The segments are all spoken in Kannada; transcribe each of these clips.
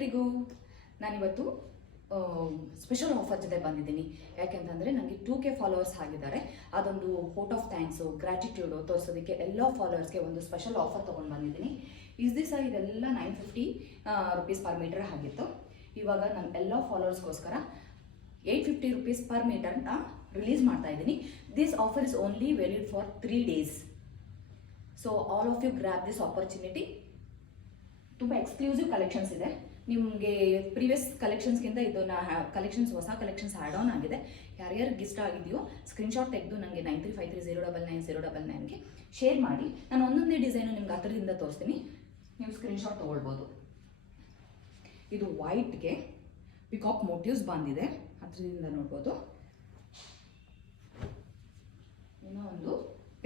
ಎಲ್ರಿಗೂ, ನಾನಿವತ್ತು ಸ್ಪೆಷಲ್ ಆಫರ್ ಜೊತೆ ಬಂದಿದ್ದೀನಿ. ಯಾಕೆಂತಂದರೆ ನನಗೆ 2K ಫಾಲೋವರ್ಸ್ ಆಗಿದ್ದಾರೆ. ಅದೊಂದು ವೋಟ್ ಆಫ್ ಥ್ಯಾಂಕ್ಸು, ಗ್ರ್ಯಾಟಿಟ್ಯೂಡು ತೋರಿಸೋದಕ್ಕೆ ಎಲ್ಲ ಫಾಲೋವರ್ಸ್ಗೆ ಒಂದು ಸ್ಪೆಷಲ್ ಆಫರ್ ತೊಗೊಂಡು ಬಂದಿದ್ದೀನಿ. ದಿವಸ ಇದೆಲ್ಲ 950 ರುಪೀಸ್ ಪರ್ ಮೀಟರ್ ಆಗಿತ್ತು. ಇವಾಗ ನಾನು ಎಲ್ಲ ಫಾಲೋವರ್ಸ್ಗೋಸ್ಕರ 850 ರುಪೀಸ್ ಪರ್ ಮೀಟರ್ನ ರಿಲೀಸ್ ಮಾಡ್ತಾ ಇದ್ದೀನಿ. This offer is only valid for 3 days. So all of you grab this opportunity. ತುಂಬ ಎಕ್ಸ್ಕ್ಲೂಸಿವ್ ಕಲೆಕ್ಷನ್ಸ್ ಇದೆ. ನಿಮಗೆ ಪ್ರೀವಿಯಸ್ ಕಲೆಕ್ಷನ್ಸ್ಗಿಂತ ಇದು ಕಲೆಕ್ಷನ್ಸ್ ಹೊಸ ಕಲೆಕ್ಷನ್ಸ್ ಆ್ಯಡ್ ಆನ್ ಆಗಿದೆ. ಯಾರ್ಯಾರಿಗೆ ಇಷ್ಟ ಆಗಿದೆಯೋ ಸ್ಕ್ರೀನ್ಶಾಟ್ ತೆಗೆದು ನನಗೆ 9353090999ಗೆ ಶೇರ್ ಮಾಡಿ. ನಾನು ಒಂದೊಂದೇ ಡಿಸೈನು ನಿಮ್ಗೆ ಹತ್ರದಿಂದ ತೋರಿಸ್ತೀನಿ, ನೀವು ಸ್ಕ್ರೀನ್ಶಾಟ್ ತೊಗೊಳ್ಬೋದು. ಇದು ವೈಟ್ಗೆ ಪಿಕಾಕ್ ಮೋಟಿವ್ಸ್ ಬಂದಿದೆ, ಹತ್ರದಿಂದ ನೋಡ್ಬೋದು. ಇನ್ನೂ ಒಂದು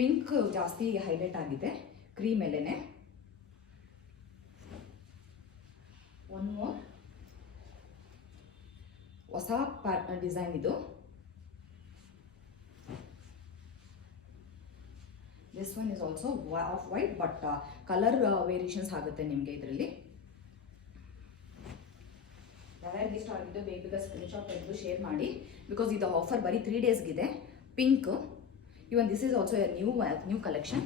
ಪಿಂಕ್ ಜಾಸ್ತಿ ಹೈಲೈಟ್ ಆಗಿದೆ ಕ್ರೀಮ್ ಮೇಲೆನೆ. ಒನ್ ಮೋರ್ ಹೊಸ ಡಿಸೈನ್ ಇದು. This one is also of white, but colour variations ಆಗುತ್ತೆ ನಿಮಗೆ ಇದರಲ್ಲಿ. ಯಾರ್ಯಾರಿಗೆ ಇಷ್ಟ ಆಗಿದ್ದು ಬೇಗ ಸ್ಕ್ರೀನ್ಶಾಟ್ ತೆಗೆದು ಶೇರ್ ಮಾಡಿ. ಬಿಕಾಸ್ ಇದು ಆಫರ್ ಬರೀ 3 ಡೇಸ್ಗಿದೆ. Pink, even this is also a new collection.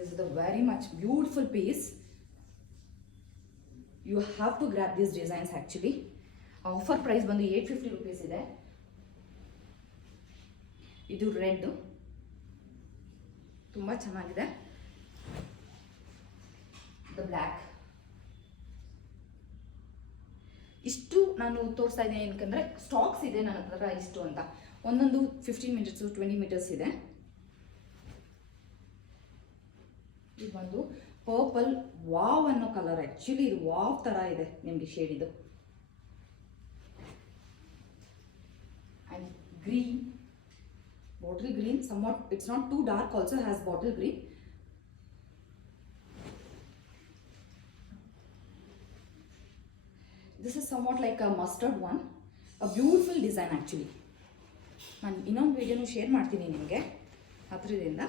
This is the very much beautiful piece. You have to grab these designs actually. Offer price ಬಂದು 850 rupees ಇದೆ. ಇದು ರೆಡ್, ತುಂಬ ಚೆನ್ನಾಗಿದೆ. The black. ಇಷ್ಟು ನಾನು ತೋರಿಸ್ತಾ ಇದ್ದೀನಿ ಏನಕ್ಕಂದರೆ ಸ್ಟಾಕ್ಸ್ ಇದೆ ನನ್ನ ಹತ್ರ ಇಷ್ಟು ಅಂತ. ಒಂದೊಂದು 15 minutes 20 meters ಇದೆ. ಇದು ಬಂದು ಪರ್ಪಲ್ ವಾವ್ ಅನ್ನೋ ಕಲರ್. ಆ್ಯಕ್ಚುಲಿ ಇದು ವಾವ್ ಥರ ಇದೆ ನಿಮಗೆ ಶೇಡ್ ಇದು. And green, bottle green, somewhat it's not two dark, also has bottle green. This is somewhat like a mustard one, a beautiful design actually. ನಾನು ಇನ್ನೊಂದು ವಿಡಿಯೋನು ಶೇರ್ ಮಾಡ್ತೀನಿ ನಿಮಗೆ ಹತ್ರದಿಂದ.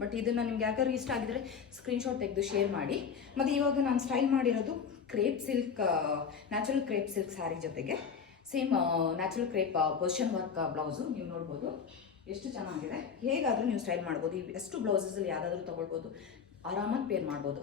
ಬಟ್ ಇದನ್ನು ನಿಮ್ಗೆ ಯಾಕಾದ್ರೂ ಇಷ್ಟ ಆಗಿದ್ರೆ ಸ್ಕ್ರೀನ್ಶಾಟ್ ತೆಗೆದು ಶೇರ್ ಮಾಡಿ. ಮತ್ತು ಇವಾಗ ನಾನು ಸ್ಟೈಲ್ ಮಾಡಿರೋದು crepe silk, natural crepe silk saree ಜೊತೆಗೆ same natural crepe position work blouse. ನೀವು ನೋಡ್ಬೋದು ಎಷ್ಟು ಚೆನ್ನಾಗಿದೆ. ಹೇಗಾದರೂ ನೀವು ಸ್ಟೈಲ್ ಮಾಡ್ಬೋದು. ಎಷ್ಟು ಬ್ಲೌಸಸಲ್ಲಿ ಯಾವುದಾದ್ರೂ ತೊಗೊಳ್ಬೋದು, ಆರಾಮಾಗಿ ಪೇರ್ ಮಾಡ್ಬೋದು.